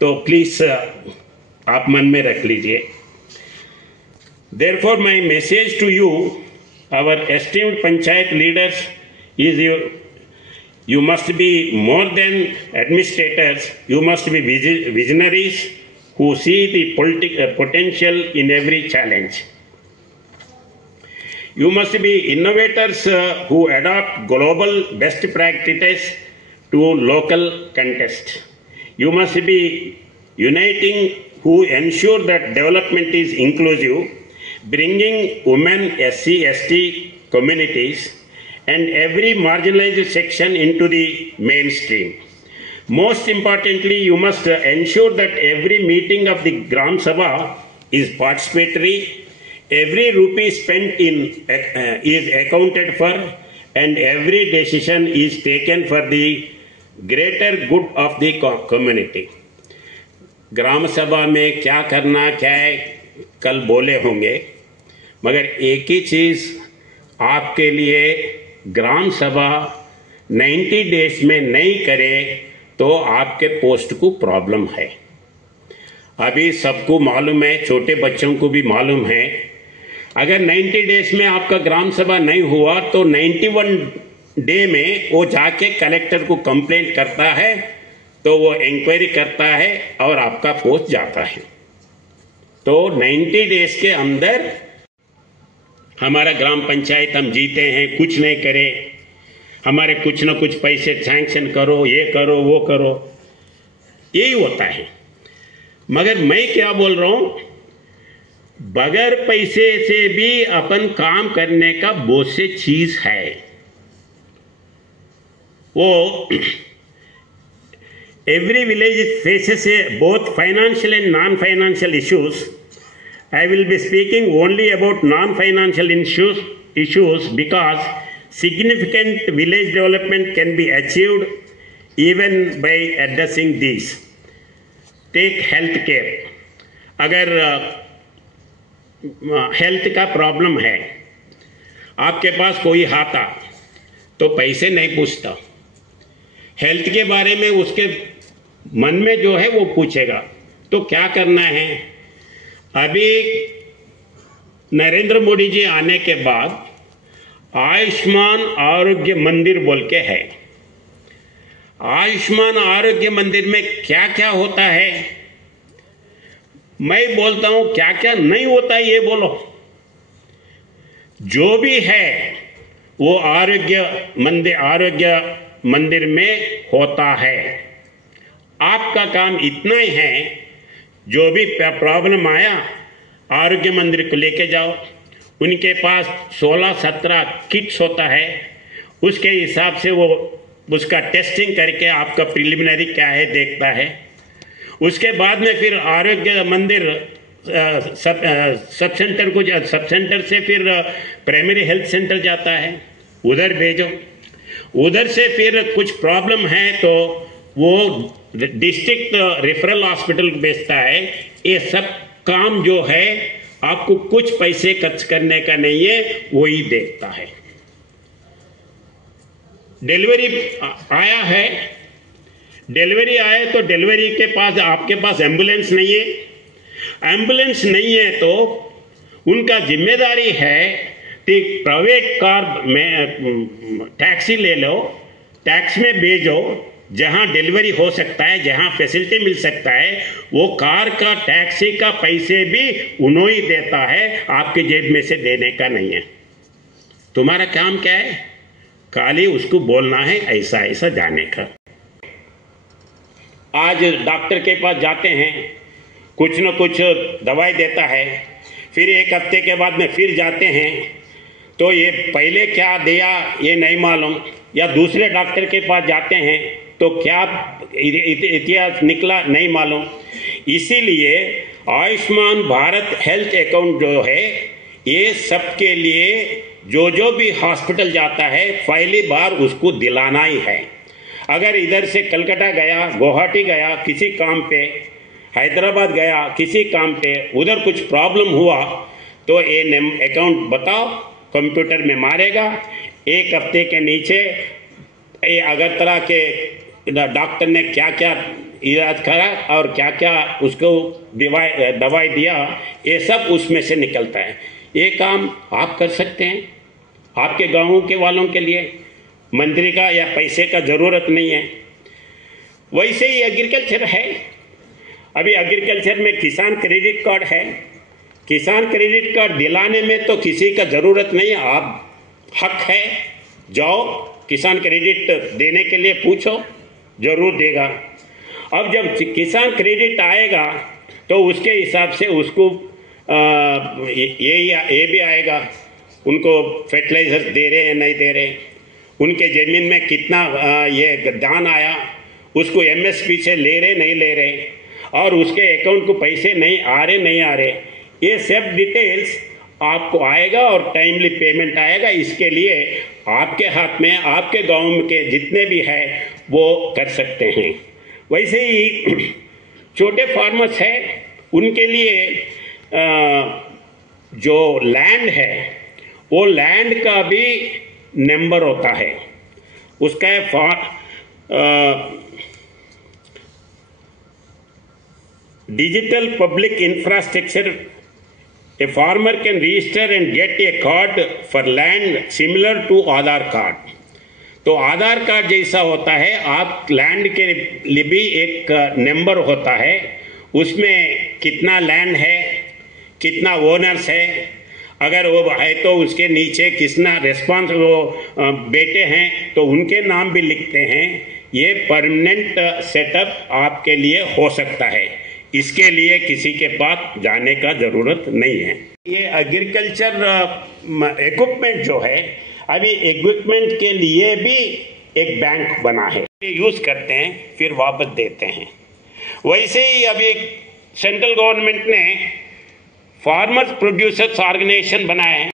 तो प्लीज आप मन में रख लीजिए। Therefore, my message to you, our esteemed panchayat leaders, is you must be more than administrators. You must be visionaries who see the potential in every challenge. You must be innovators who adopt global best practices to local context. You must be uniting who ensure that development is inclusive, bringing women, SC, ST communities and every marginalized section into the mainstream. Most importantly, you must ensure that every meeting of the Gram Sabha is participatory, every rupee spent is accounted for, and every decision is taken for the greater good of the community. ग्राम सभा में क्या करना क्या है कल बोले होंगे, मगर एक ही चीज़ आपके लिए, ग्राम सभा 90 डेज में नहीं करे तो आपके पोस्ट को प्रॉब्लम है। अभी सबको मालूम है, छोटे बच्चों को भी मालूम है, अगर 90 डेज में आपका ग्राम सभा नहीं हुआ तो 91 डे में वो जाके कलेक्टर को कंप्लेंट करता है, तो वो इंक्वायरी करता है और आपका पोस्ट जाता है। तो 90 डेज के अंदर हमारा ग्राम पंचायत हम जीते हैं, कुछ नहीं करे, हमारे कुछ ना कुछ पैसे सैंक्शन करो, ये करो वो करो, यही होता है। मगर मैं क्या बोल रहा हूं, बगैर पैसे से भी अपन काम करने का बहुत से चीज है। वो every village faces both financial and non-financial issues. I will be speaking only about non-financial issues because significant village development can be achieved even by addressing these. Take health care. अगर हेल्थ का problem है, आपके पास कोई आता तो पैसे नहीं पूछता, हेल्थ के बारे में उसके मन में जो है वो पूछेगा। तो क्या करना है, अभी नरेंद्र मोदी जी आने के बाद आयुष्मान आरोग्य मंदिर बोल के है। आयुष्मान आरोग्य मंदिर में क्या क्या होता है, मैं बोलता हूं क्या क्या नहीं होता है ये बोलो। जो भी है वो आरोग्य मंदिर में होता है। आपका काम इतना ही है, जो भी प्रॉब्लम आया आरोग्य मंदिर को लेके जाओ, उनके पास 16-17 किट्स होता है, उसके हिसाब से वो उसका टेस्टिंग करके आपका प्रिलिमिनरी क्या है देखता है। उसके बाद में फिर आरोग्य मंदिर सब सेंटर से फिर प्राइमरी हेल्थ सेंटर जाता है, उधर भेजो। उधर से फिर कुछ प्रॉब्लम है तो वो डिस्ट्रिक्ट रेफरल हॉस्पिटल भेजता है। ये सब काम जो है आपको कुछ पैसे खर्च करने का नहीं है, वही देखता है। डिलीवरी आया है, डिलीवरी आए तो डिलीवरी के पास आपके पास एम्बुलेंस नहीं है, एम्बुलेंस नहीं है तो उनका जिम्मेदारी है कि प्राइवेट कार में टैक्सी ले लो, टैक्स में भेजो, जहां डिलीवरी हो सकता है, जहां फैसिलिटी मिल सकता है, वो कार का टैक्सी का पैसे भी उन्होंने ही देता है, आपके जेब में से देने का नहीं है। तुम्हारा काम क्या है, खाली उसको बोलना है ऐसा ऐसा जाने का। आज डॉक्टर के पास जाते हैं, कुछ न कुछ दवाई देता है, फिर एक हफ्ते के बाद में फिर जाते हैं तो ये पहले क्या दिया ये नहीं मालूम, या दूसरे डॉक्टर के पास जाते हैं तो क्या इतिहास निकला नहीं मालूम। इसीलिए आयुष्मान भारत हेल्थ अकाउंट जो है ये सबके लिए जो भी हॉस्पिटल जाता है पहली बार उसको दिलाना ही है। अगर इधर से कलकत्ता गया, गुवाहाटी गया किसी काम पे, हैदराबाद गया किसी काम पे, उधर कुछ प्रॉब्लम हुआ तो ये अकाउंट बताओ, कंप्यूटर में मारेगा, एक हफ्ते के नीचे ये अगरतला के डॉक्टर ने क्या क्या इलाज करा और क्या क्या उसको दवाई दिया, ये सब उसमें से निकलता है। ये काम आप कर सकते हैं आपके गाँव के वालों के लिए। मंत्री का या पैसे का ज़रूरत नहीं है। वैसे ही एग्रीकल्चर है। अभी एग्रीकल्चर में किसान क्रेडिट कार्ड है। किसान क्रेडिट कार्ड दिलाने में तो किसी का ज़रूरत नहीं है, आप हक है, जाओ किसान क्रेडिट देने के लिए पूछो, ज़रूर देगा। अब जब किसान क्रेडिट आएगा तो उसके हिसाब से उसको ये भी आएगा, उनको फर्टिलाइजर दे रहे हैं नहीं दे रहे, उनके ज़मीन में कितना ये दान आया, उसको एमएसपी से ले रहे नहीं ले रहे, और उसके अकाउंट को पैसे नहीं आ रहे, ये सब डिटेल्स आपको आएगा और टाइमली पेमेंट आएगा। इसके लिए आपके हाथ में, आपके गांव के जितने भी है वो कर सकते हैं। वैसे ही छोटे फार्मर्स है, उनके लिए जो लैंड है वो लैंड का भी नंबर होता है, उसका digital public infrastructure. A farmer can register and get a card for land similar to Aadhaar card. तो आधार कार्ड जैसा होता है, आप लैंड के लिए भी एक नंबर होता है, उसमें कितना लैंड है, कितना ओनर्स है, अगर वो है तो उसके नीचे कितना रेस्पॉन्स वो बेटे हैं तो उनके नाम भी लिखते हैं। ये परमानेंट सेटअप आपके लिए हो सकता है, इसके लिए किसी के पास जाने का ज़रूरत नहीं है। ये एग्रीकल्चर इक्विपमेंट जो है, अभी इक्विपमेंट के लिए भी एक बैंक बना है, यूज़ करते हैं फिर वापस देते हैं। वैसे ही अभी सेंट्रल गवर्नमेंट ने फार्मर्स प्रोड्यूसर्स ऑर्गेनाइजेशन बनाए हैं,